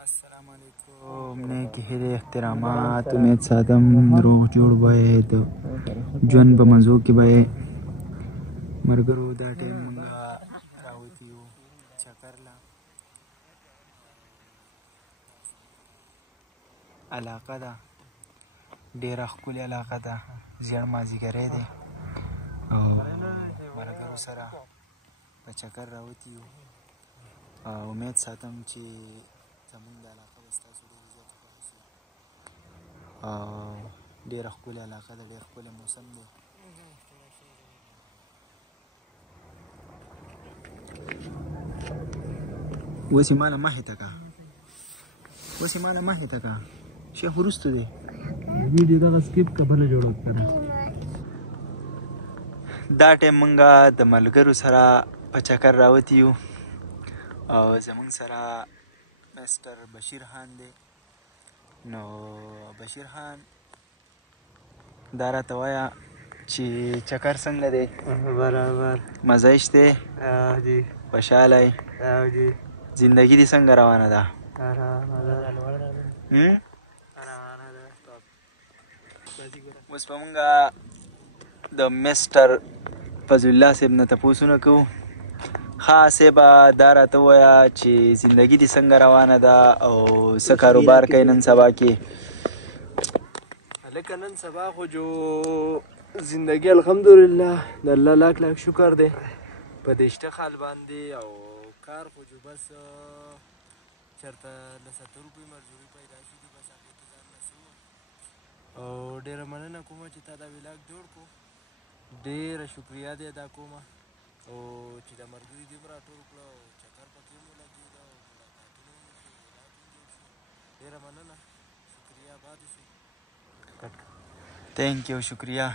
السلام علیکم. نیکی هیلې احترامات امید ساتم روغ جوړ به د ژوند په مزو کې به ملګرو دا ټیم مونږ راوتي یو چکر له علاقه ده ډېره ښکلې علاقه ده ژیړ مازدیګری دی او ملګرو سره په چکر راوتي یو امید ساتم چې زمونږ د علاقه به ستاسو ډېره زیاته خوښه شي او ډېره ښکلې علاقه ده ډېر ښکلی موسم دی اوس یې ماله مخې ته که شیخ وروستو دی ویډیو دغه سکیپ که بله جوړه کړه. دا ټایم مونږ د ملګرو سره په چکر راوتي یو او زمونږ سره مستر بشیر خان دی. نو بشیر خان دا راته وایه چې چکر څنګه دی؟ برابر مزه شته؟ جی. خوشحاله یې؟ جی. زندگی دې څنګه روانه ده؟ اوس به مونږ د مستر فضل الله صاحب نه تپوسونه کوو. ښه صاحبه دا راته ووایه چې زندګي دې څنګه روانه ده او څه کاروبار کوې نن سبا کې؟ هلکه نن سبا خو جو زندگی الحمدلله د الله لاک لاک شکر دی په دې شته حال باندې او کار خو جو بس چېرته له 70 روپۍ مزدوري پیدا شي دي بس هغې ته ځان رسوو او ډېره مننه کومه چې تا دا ولاګ جوړ کړو ډېره شکریه دې ادا کوم او چې دا ملګري دې م راټول کړه او چکر پکې م ولګېده او ملاقاتونه مو وشي ولاګ هم جوړ شو ډېره مننه شکریه آباد اوسئ تھینک یو شکریہ